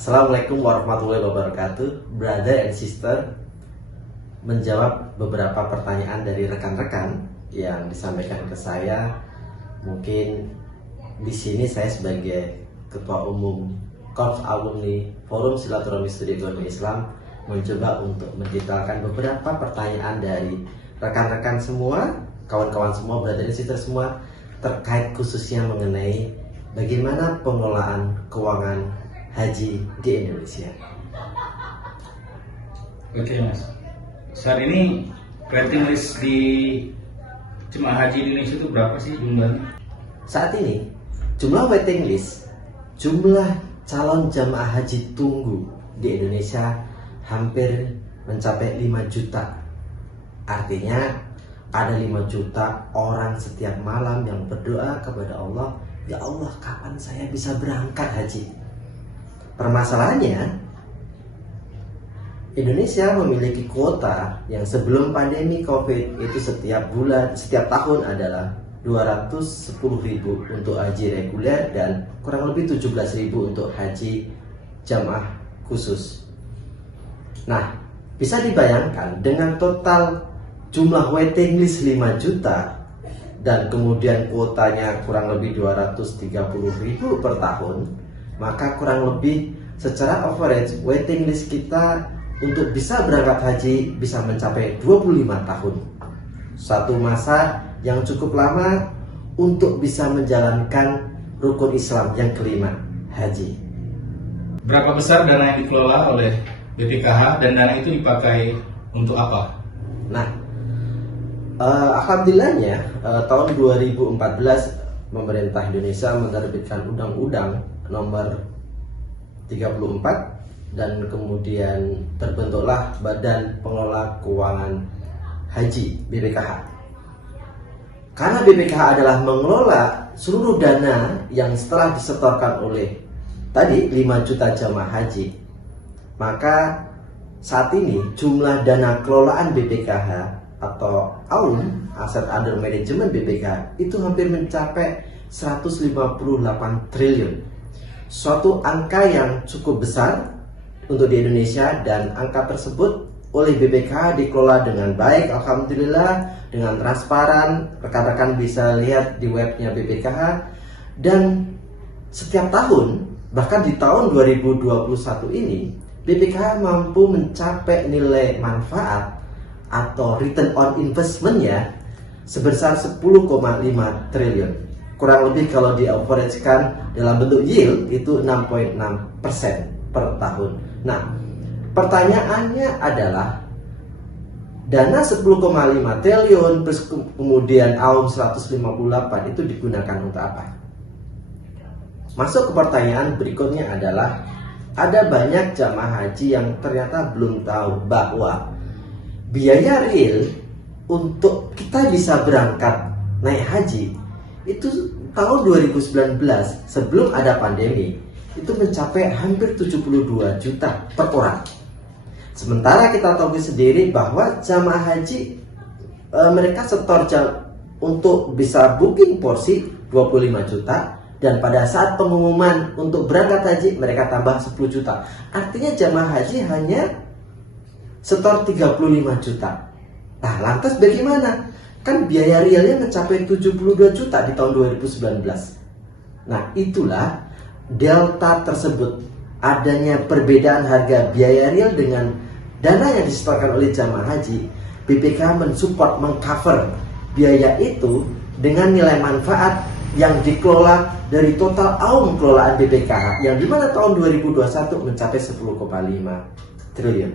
Assalamualaikum warahmatullahi wabarakatuh. Brother and sister, menjawab beberapa pertanyaan dari rekan-rekan yang disampaikan ke saya. Mungkin di sini saya sebagai Ketua Umum Korps Alumni Forum Silaturahmi Studi Ekonomi Islam mencoba untuk mendetailkan beberapa pertanyaan dari rekan-rekan semua, kawan-kawan semua, brother and sister semua, terkait khususnya mengenai bagaimana pengelolaan keuangan haji di Indonesia. Oke Mas, saat ini waiting list di jemaah haji di Indonesia itu berapa sih jumlahnya? Saat ini jumlah waiting list, jumlah calon jamaah haji tunggu di Indonesia hampir mencapai 5 juta. Artinya ada 5 juta orang setiap malam yang berdoa kepada Allah, ya Allah, kapan saya bisa berangkat haji? Permasalahannya, Indonesia memiliki kuota yang sebelum pandemi COVID itu setiap tahun adalah 210.000 untuk haji reguler dan kurang lebih 17.000 untuk haji jamaah khusus. Nah, bisa dibayangkan dengan total jumlah waiting list 5 juta dan kemudian kuotanya kurang lebih 230.000 per tahun, maka kurang lebih secara average waiting list kita untuk bisa berangkat haji bisa mencapai 25 tahun. Satu masa yang cukup lama untuk bisa menjalankan rukun Islam yang kelima, haji. Berapa besar dana yang dikelola oleh BPKH dan dana itu dipakai untuk apa? Nah, alhamdulillahnya tahun 2014 pemerintah Indonesia menerbitkan Undang-Undang Nomor 34 dan kemudian terbentuklah Badan Pengelola Keuangan Haji (BPKH). Karena BPKH adalah mengelola seluruh dana yang setelah disetorkan oleh tadi 5 juta jamaah haji, maka saat ini jumlah dana kelolaan BPKH atau AUM (Asset Under Management) BPKH itu hampir mencapai 158 triliun. Suatu angka yang cukup besar untuk di Indonesia, dan angka tersebut oleh BPKH dikelola dengan baik, alhamdulillah, dengan transparan. Rekan-rekan bisa lihat di webnya BPKH, dan setiap tahun, bahkan di tahun 2021 ini, BPKH mampu mencapai nilai manfaat atau return on investment-nya sebesar 10,5 triliun. Kurang lebih kalau di-averagekan dalam bentuk yield itu 6,6% per tahun. Nah, pertanyaannya adalah dana 10,5 triliun plus kemudian AUM 158 itu digunakan untuk apa? Masuk ke pertanyaan berikutnya adalah ada banyak jamaah haji yang ternyata belum tahu bahwa biaya real untuk kita bisa berangkat naik haji itu tahun 2019 sebelum ada pandemi itu mencapai hampir 72 juta per orang. Sementara kita tahu sendiri bahwa jamaah haji mereka setor untuk bisa booking porsi 25 juta, dan pada saat pengumuman untuk berangkat haji mereka tambah 10 juta. Artinya jamaah haji hanya setor 35 juta. Nah, lantas bagaimana? Kan biaya realnya mencapai 72 juta di tahun 2019. Nah, itulah delta tersebut. Adanya perbedaan harga biaya real dengan dana yang disetorkan oleh jamaah haji. BPKH mensupport, mengcover biaya itu dengan nilai manfaat yang dikelola dari total AUM kelolaan BPKH, yang dimana tahun 2021 mencapai 10,5 triliun.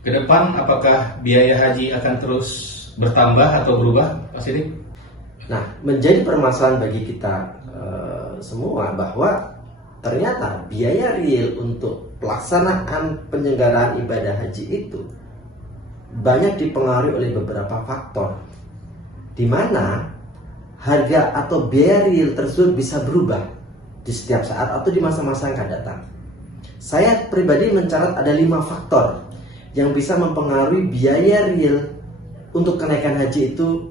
Ke depan apakah biaya haji akan terus bertambah atau berubah, Pak Sidik? Nah, menjadi permasalahan bagi kita semua bahwa ternyata biaya real untuk pelaksanaan penyelenggaraan ibadah haji itu banyak dipengaruhi oleh beberapa faktor, di mana harga atau biaya real tersebut bisa berubah di setiap saat atau di masa-masa yang akan datang. Saya pribadi mencatat ada 5 faktor yang bisa mempengaruhi biaya real untuk kenaikan haji itu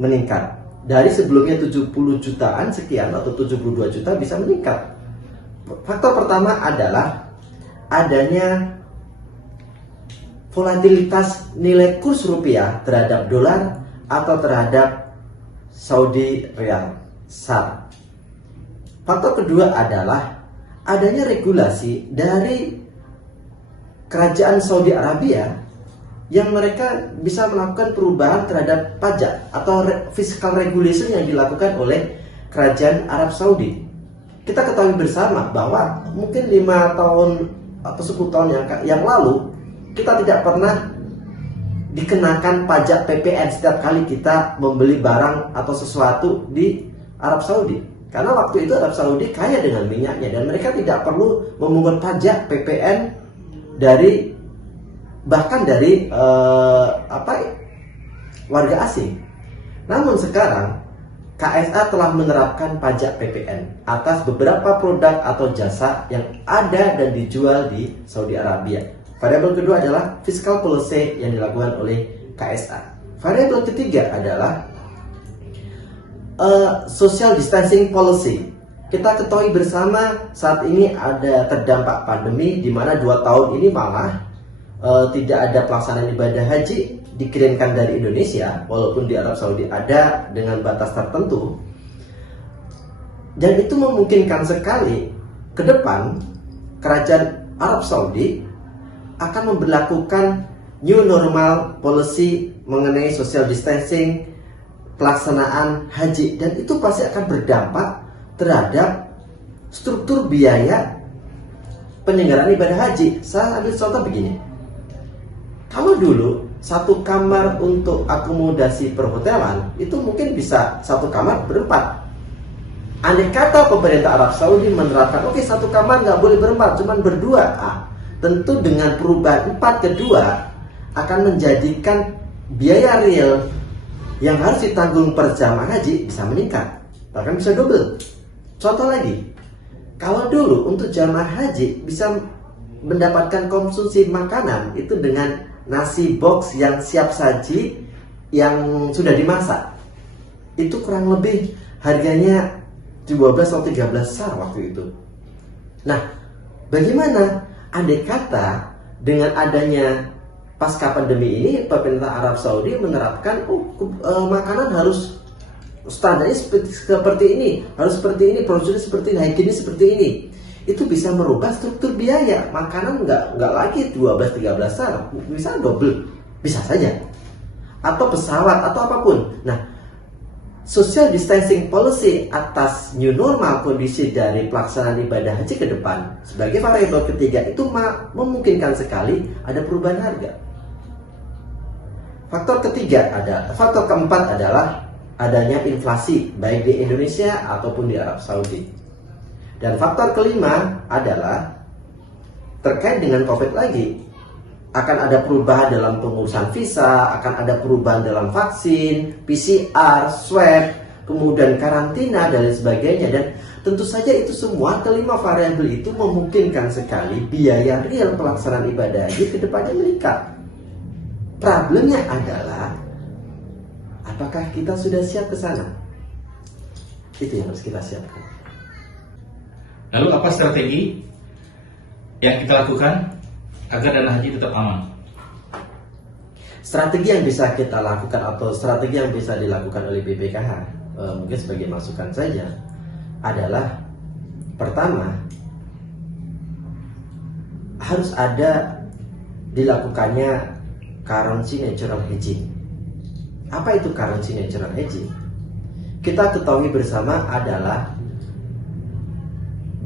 meningkat. Dari sebelumnya 70 jutaan sekian atau 72 juta bisa meningkat Faktor pertama adalah adanya volatilitas nilai kurs rupiah terhadap dolar atau terhadap Saudi Riyal SAR. Faktor kedua adalah adanya regulasi dari kerajaan Saudi Arabia yang mereka bisa melakukan perubahan terhadap pajak atau fiscal regulation yang dilakukan oleh kerajaan Arab Saudi. Kita ketahui bersama bahwa mungkin 5 tahun atau 10 tahun yang lalu kita tidak pernah dikenakan pajak PPN setiap kali kita membeli barang atau sesuatu di Arab Saudi. Karena waktu itu Arab Saudi kaya dengan minyaknya dan mereka tidak perlu memungut pajak PPN dari warga asing. Namun sekarang KSA telah menerapkan pajak PPN atas beberapa produk atau jasa yang ada dan dijual di Saudi Arabia. Variabel kedua adalah fiscal policy yang dilakukan oleh KSA. Variabel ketiga adalah social distancing policy. Kita ketahui bersama saat ini ada terdampak pandemi di mana 2 tahun ini malah tidak ada pelaksanaan ibadah haji dikirimkan dari Indonesia, walaupun di Arab Saudi ada dengan batas tertentu. Dan itu memungkinkan sekali ke depan kerajaan Arab Saudi akan memberlakukan new normal policy mengenai social distancing pelaksanaan haji, dan itu pasti akan berdampak terhadap struktur biaya penyelenggaraan ibadah haji. Saya ambil contoh begini. Kalau dulu satu kamar untuk akomodasi perhotelan itu mungkin bisa satu kamar berempat. Andai kata pemerintah Arab Saudi menerapkan oke, satu kamar nggak boleh berempat, cuman berdua, tentu dengan perubahan 4 ke 2 akan menjadikan biaya real yang harus ditanggung per jamaah haji bisa meningkat, bahkan bisa double. Contoh lagi, kalau dulu untuk jamaah haji bisa mendapatkan konsumsi makanan itu dengan nasi box yang siap saji yang sudah dimasak, itu kurang lebih harganya 12 atau 13 SAR waktu itu. Nah, bagaimana andai kata dengan adanya pasca pandemi ini pemerintah Arab Saudi menerapkan makanan harus standarnya seperti ini, harus seperti ini, prosedurnya seperti ini, hygiene seperti ini. Itu bisa merubah struktur biaya. Makanan nggak lagi 12-13 SAR, bisa double, bisa saja. Atau pesawat atau apapun. Nah, social distancing policy atas new normal kondisi dari pelaksanaan ibadah haji ke depan sebagai variabel ketiga itu memungkinkan sekali ada perubahan harga. Faktor keempat adalah adanya inflasi baik di Indonesia ataupun di Arab Saudi. Dan faktor kelima adalah terkait dengan COVID lagi. Akan ada perubahan dalam pengurusan visa, akan ada perubahan dalam vaksin, PCR, swab, kemudian karantina dan lain sebagainya. Dan tentu saja itu semua kelima variabel itu memungkinkan sekali biaya real pelaksanaan ibadah haji ke depannya meningkat. Problemnya adalah apakah kita sudah siap ke sana? Itu yang harus kita siapkan. Lalu apa strategi yang kita lakukan agar dana haji tetap aman? Strategi yang bisa kita lakukan atau strategi yang bisa dilakukan oleh BPKH mungkin sebagai masukan saja adalah pertama, harus ada dilakukannya currency natural hedging. Apa itu currency natural hedging? Kita ketahui bersama adalah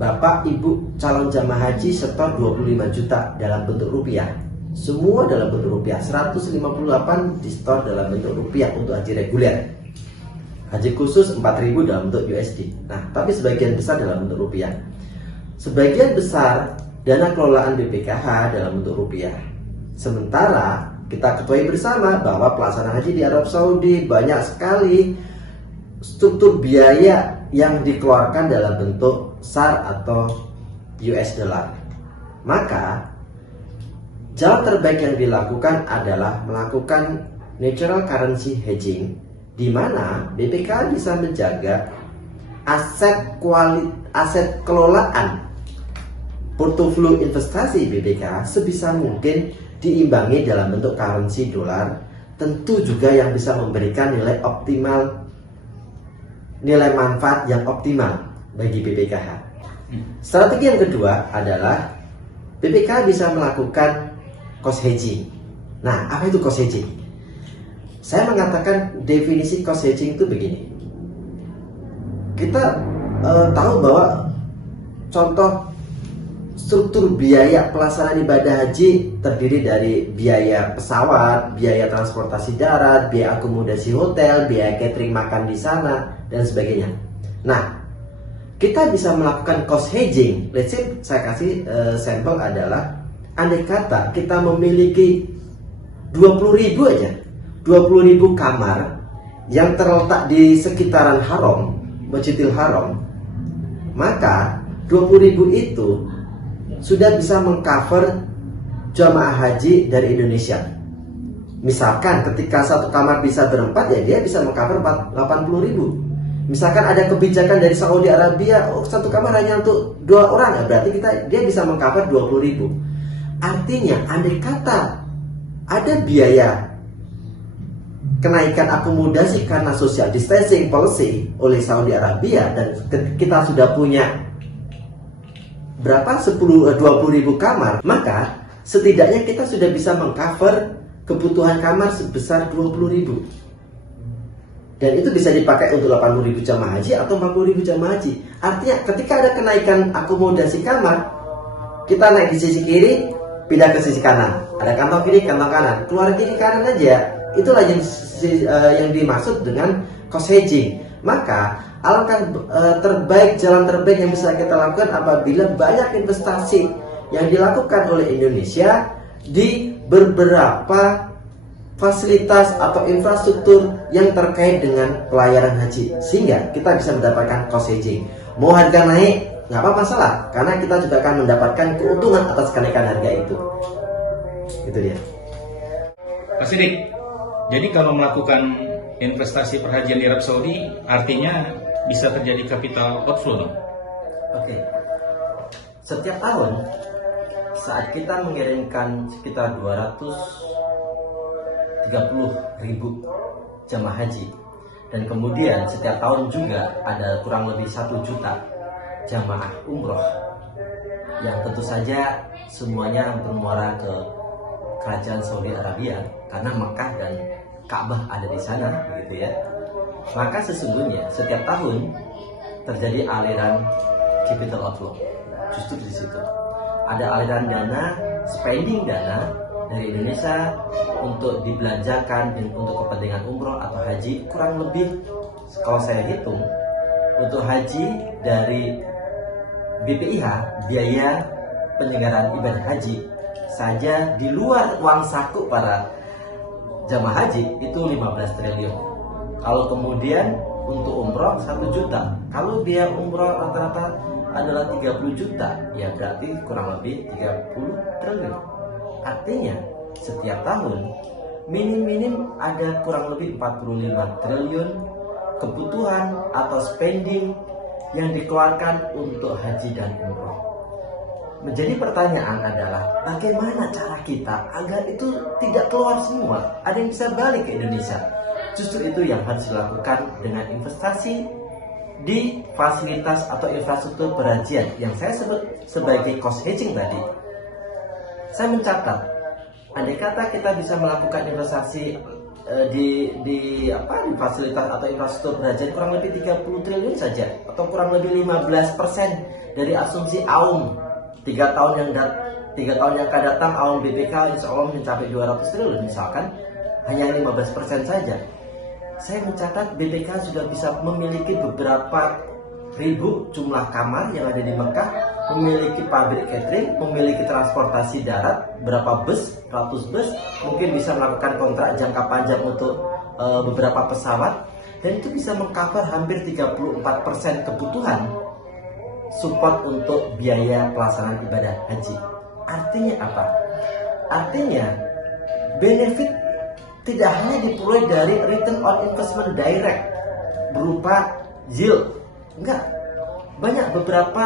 Bapak Ibu calon jamaah haji setor 25 juta dalam bentuk rupiah. Semua dalam bentuk rupiah. 158 di store dalam bentuk rupiah untuk haji reguler. Haji khusus 4.000 dalam bentuk USD. Nah, tapi sebagian besar dalam bentuk rupiah. Sebagian besar dana kelolaan BPKH dalam bentuk rupiah. Sementara kita ketahui bersama bahwa pelaksanaan haji di Arab Saudi banyak sekali struktur biaya yang dikeluarkan dalam bentuk SAR atau US dollar. Maka jalan terbaik yang dilakukan adalah melakukan natural currency hedging, di mana BPK bisa menjaga aset kelolaan portofolio investasi BPKH sebisa mungkin diimbangi dalam bentuk currency dolar, tentu juga yang bisa memberikan nilai optimal, nilai manfaat yang optimal bagi BPKH. Strategi yang kedua adalah BPKH bisa melakukan cost hedging. Nah, apa itu cost hedging? Saya mengatakan definisi cost hedging itu begini. Kita tahu bahwa contoh struktur biaya pelaksanaan ibadah haji terdiri dari biaya pesawat, biaya transportasi darat, biaya akomodasi hotel, biaya catering makan di sana, dan sebagainya. Nah, kita bisa melakukan cost hedging. Let's say saya kasih sampel adalah, andai kata kita memiliki 20.000 aja, 20.000 kamar yang terletak di sekitaran haram, Masjidil Haram, maka 20.000 itu sudah bisa mengcover jamaah haji dari Indonesia. Misalkan ketika satu kamar bisa berempat, ya dia bisa mengcover 80.000. Misalkan ada kebijakan dari Saudi Arabia, satu kamar hanya untuk 2 orang, ya berarti dia bisa mengcover 20.000. Artinya, andai kata ada biaya kenaikan akomodasi karena social distancing policy oleh Saudi Arabia, dan kita sudah punya berapa 20.000 kamar, maka setidaknya kita sudah bisa mengcover kebutuhan kamar sebesar 20.000. Dan itu bisa dipakai untuk 80.000 jamaah haji atau 40.000 jamaah haji. Artinya ketika ada kenaikan akomodasi kamar, kita naik di sisi kiri, pindah ke sisi kanan. Ada kantong kiri, kantong kanan. Keluar kiri kanan aja. Itulah yang dimaksud dengan cost hedging. Maka alangkah jalan terbaik yang bisa kita lakukan apabila banyak investasi yang dilakukan oleh Indonesia di beberapa fasilitas atau infrastruktur yang terkait dengan pelayaran haji, sehingga kita bisa mendapatkan cost hedging. Mau harga naik, nggak apa masalah, karena kita juga akan mendapatkan keuntungan atas kenaikan harga itu. Itu dia. Pak Sidik, jadi kalau melakukan investasi perhajian di Arab Saudi, artinya bisa terjadi capital outflow dong? Oke. Setiap tahun saat kita mengirimkan sekitar 230.000 jamaah haji, dan kemudian setiap tahun juga ada kurang lebih 1 juta jamaah umroh, yang tentu saja semuanya bermuara ke kerajaan Saudi Arabia karena Mekah dan Ka'bah ada di sana, begitu ya. Maka sesungguhnya setiap tahun terjadi aliran capital outflow. Justru di situ ada aliran dana, spending dana dari Indonesia untuk dibelanjakan dan untuk kepentingan umroh atau haji. Kurang lebih kalau saya hitung, untuk haji dari BPIH, biaya penyelenggaraan ibadah haji saja di luar uang saku para jamaah haji itu 15 triliun. Kalau kemudian untuk umroh 1 juta, kalau biaya umroh rata-rata adalah 30 juta, ya berarti kurang lebih 30 triliun. Artinya setiap tahun minim-minim ada kurang lebih 45 triliun kebutuhan atau spending yang dikeluarkan untuk haji dan umroh. Menjadi pertanyaan adalah bagaimana cara kita agar itu tidak keluar semua, ada yang bisa balik ke Indonesia. Justru itu yang harus dilakukan dengan investasi di fasilitas atau infrastruktur perhajian yang saya sebut sebagai cost hedging tadi. Saya mencatat, andai kata kita bisa melakukan investasi di fasilitas atau infrastruktur perhajian kurang lebih 30 triliun saja, atau kurang lebih 15% dari asumsi AUM 3 tahun yang akan datang, AUM BPK insya Allah mencapai 200 triliun misalkan, hanya 15% saja. Saya mencatat BPK sudah bisa memiliki beberapa ribu jumlah kamar yang ada di Mekah, memiliki pabrik catering, memiliki transportasi darat, berapa bus, 100 bus, mungkin bisa melakukan kontrak jangka panjang untuk beberapa pesawat, dan itu bisa mengcover hampir 34% kebutuhan support untuk biaya pelaksanaan ibadah haji. Artinya apa? Artinya benefit tidak hanya diperoleh dari return on investment direct berupa yield, enggak. Banyak beberapa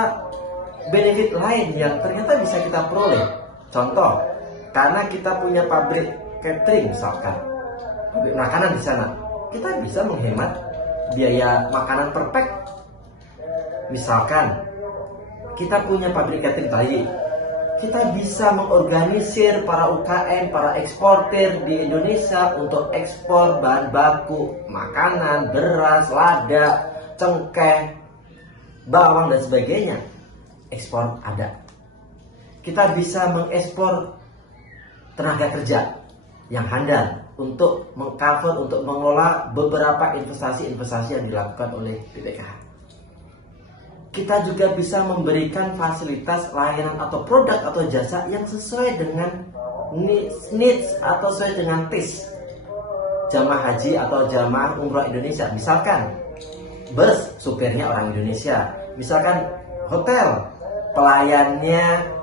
benefit lain yang ternyata bisa kita peroleh. Contoh, karena kita punya pabrik catering misalkan, pabrik makanan di sana, kita bisa menghemat biaya makanan per pack. Misalkan kita punya pabrik catering tadi, kita bisa mengorganisir para UKM, para eksportir di Indonesia untuk ekspor bahan baku, makanan, beras, lada, cengkeh, bawang dan sebagainya. Ekspor ada. Kita bisa mengekspor tenaga kerja yang handal untuk mengcover, untuk mengelola beberapa investasi-investasi yang dilakukan oleh BPKH. Kita juga bisa memberikan fasilitas layanan atau produk atau jasa yang sesuai dengan needs atau sesuai dengan taste jamaah haji atau jamaah umroh Indonesia. Misalkan bus, supirnya orang Indonesia. Misalkan hotel, pelayannya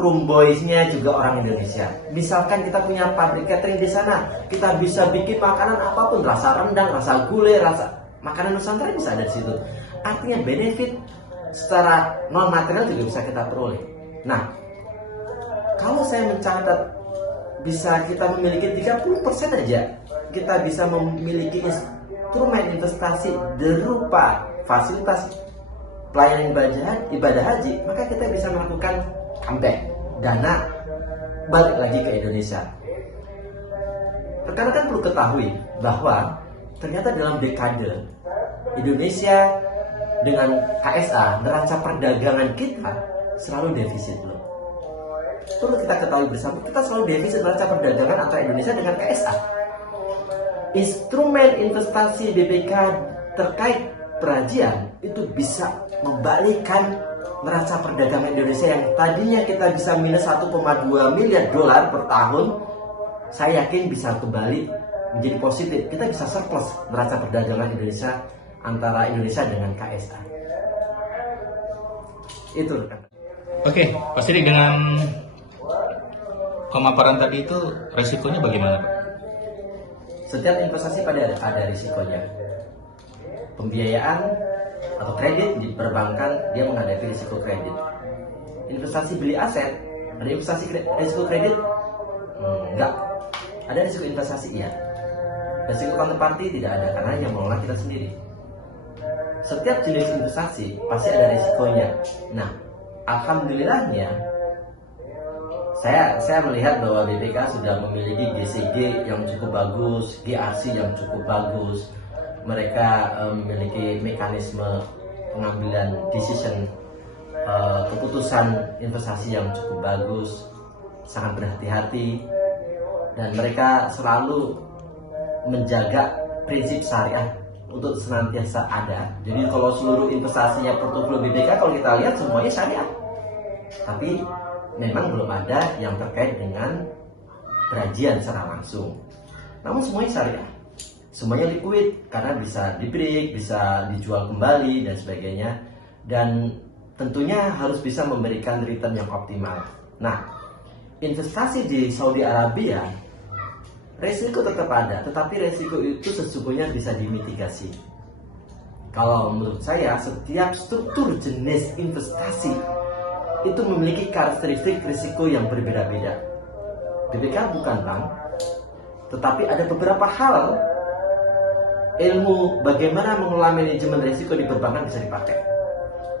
room boys-nya juga orang Indonesia. Misalkan kita punya pabrik catering di sana, kita bisa bikin makanan apapun, rasa rendang, rasa gulai, rasa makanan Nusantara bisa ada di situ. Artinya benefit secara non material juga bisa kita peroleh. Nah, kalau saya mencatat bisa kita memiliki 30% aja, kita bisa memiliki instrumen investasi berupa fasilitas pelayanan ibadah haji, maka kita bisa melakukan comeback, dana balik lagi ke Indonesia. Rekan-rekan perlu ketahui bahwa ternyata dalam dekade Indonesia dengan KSA, neraca perdagangan kita selalu defisit loh. Perlu kita ketahui bersama, kita selalu defisit neraca perdagangan antara Indonesia dengan KSA. Instrumen investasi BPK terkait perajian itu bisa membalikkan neraca perdagangan Indonesia yang tadinya kita bisa minus 1,2 miliar dolar per tahun, saya yakin bisa kembali menjadi positif. Kita bisa surplus neraca perdagangan Indonesia antara Indonesia dengan KSA. Itu. Oke, Pak Sidik, dengan pemaparan tadi itu resikonya bagaimana, Pak? Setiap investasi pada ada risikonya. Pembiayaan atau kredit di perbankan dia menghadapi risiko kredit. Investasi beli aset, ada risiko kredit? Enggak. Ada risiko investasi, iya. Risiko counterparty tidak ada karena yang mengelola kita sendiri. Setiap jenis investasi pasti ada risikonya. Nah, alhamdulillahnya saya melihat bahwa BPK sudah memiliki GCG yang cukup bagus, GRC yang cukup bagus. Mereka memiliki mekanisme pengambilan decision, keputusan investasi yang cukup bagus, sangat berhati-hati, dan mereka selalu menjaga prinsip syariah untuk senantiasa ada. Jadi kalau seluruh investasinya portofolio BPK, kalau kita lihat semuanya syariah, tapi memang belum ada yang terkait dengan perajian secara langsung. Namun semuanya syariah, semuanya liquid karena bisa di-break, bisa dijual kembali dan sebagainya, dan tentunya harus bisa memberikan return yang optimal. Nah, investasi di Saudi Arabia resiko tetap ada, tetapi resiko itu sesungguhnya bisa dimitigasi. Kalau menurut saya, setiap struktur jenis investasi itu memiliki karakteristik risiko yang berbeda-beda. BPK bukan bank, tetapi ada beberapa hal ilmu bagaimana mengelola manajemen risiko di perbankan bisa dipakai.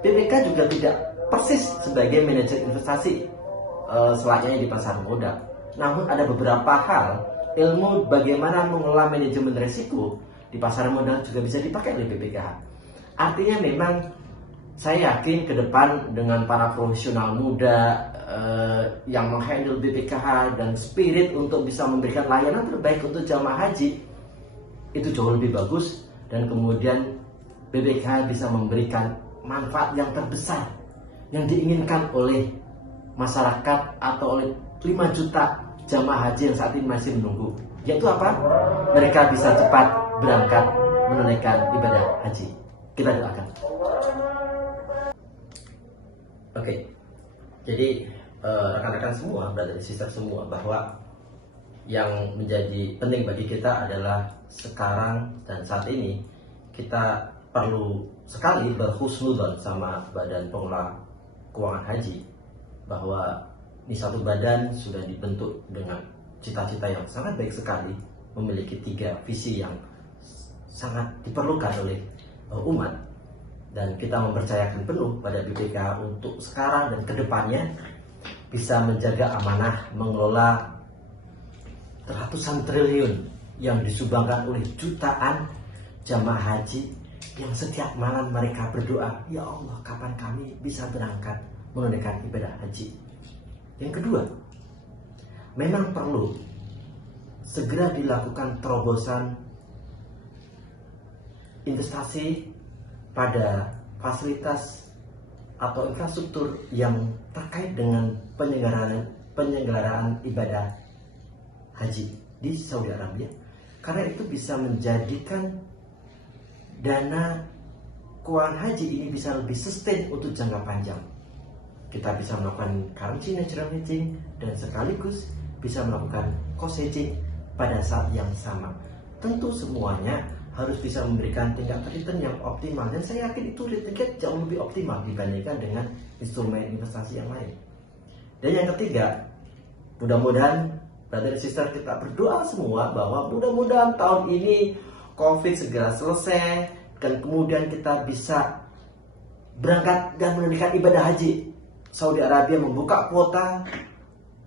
BPK juga tidak persis sebagai manajer investasi selayaknya di pasar modal. Namun ada beberapa hal ilmu bagaimana mengelola manajemen risiko di pasar modal juga bisa dipakai oleh BPKH. Artinya memang saya yakin ke depan dengan para profesional muda yang menghandle BPKH dan spirit untuk bisa memberikan layanan terbaik untuk jamaah haji itu jauh lebih bagus, dan kemudian BPKH bisa memberikan manfaat yang terbesar yang diinginkan oleh masyarakat atau oleh 5 juta jamaah haji yang saat ini masih menunggu, yaitu apa? Mereka bisa cepat berangkat menunaikan ibadah haji. Kita doakan. Oke, jadi rekan-rekan semua, brother dan sister semua, bahwa yang menjadi penting bagi kita adalah sekarang dan saat ini kita perlu sekali berhusnudzon sama Badan Pengelola Keuangan Haji, bahwa ini satu badan sudah dibentuk dengan cita-cita yang sangat baik sekali, memiliki 3 visi yang sangat diperlukan oleh umat, dan kita mempercayakan penuh pada BPKH untuk sekarang dan kedepannya bisa menjaga amanah mengelola ratusan triliun yang disumbangkan oleh jutaan jamaah haji yang setiap malam mereka berdoa, ya Allah, kapan kami bisa berangkat menunaikan ibadah haji. Yang kedua, memang perlu segera dilakukan terobosan investasi pada fasilitas atau infrastruktur yang terkait dengan penyelenggaraan ibadah haji di Saudi Arabia, karena itu bisa menjadikan dana keuangan haji ini bisa lebih sustain untuk jangka panjang. Kita bisa melakukan currency natural hedging dan sekaligus bisa melakukan cost hedging pada saat yang sama. Tentu semuanya harus bisa memberikan tingkat return yang optimal, dan saya yakin itu returnnya jauh lebih optimal dibandingkan dengan instrumen investasi yang lain. Dan yang ketiga, mudah-mudahan brother and sister kita berdoa semua bahwa mudah-mudahan tahun ini COVID segera selesai dan kemudian kita bisa berangkat dan menunaikan ibadah haji. Saudi Arabia membuka kuota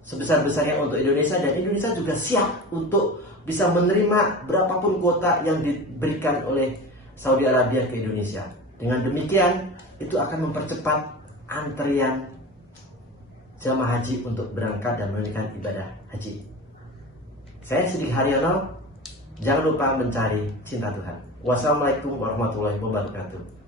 sebesar-besarnya untuk Indonesia, dan Indonesia juga siap untuk bisa menerima berapapun kuota yang diberikan oleh Saudi Arabia ke Indonesia. Dengan demikian, itu akan mempercepat antrian jamaah haji untuk berangkat dan menunaikan ibadah haji. Saya Siddiq Haryono, jangan lupa mencari cinta Tuhan. Wassalamualaikum warahmatullahi wabarakatuh.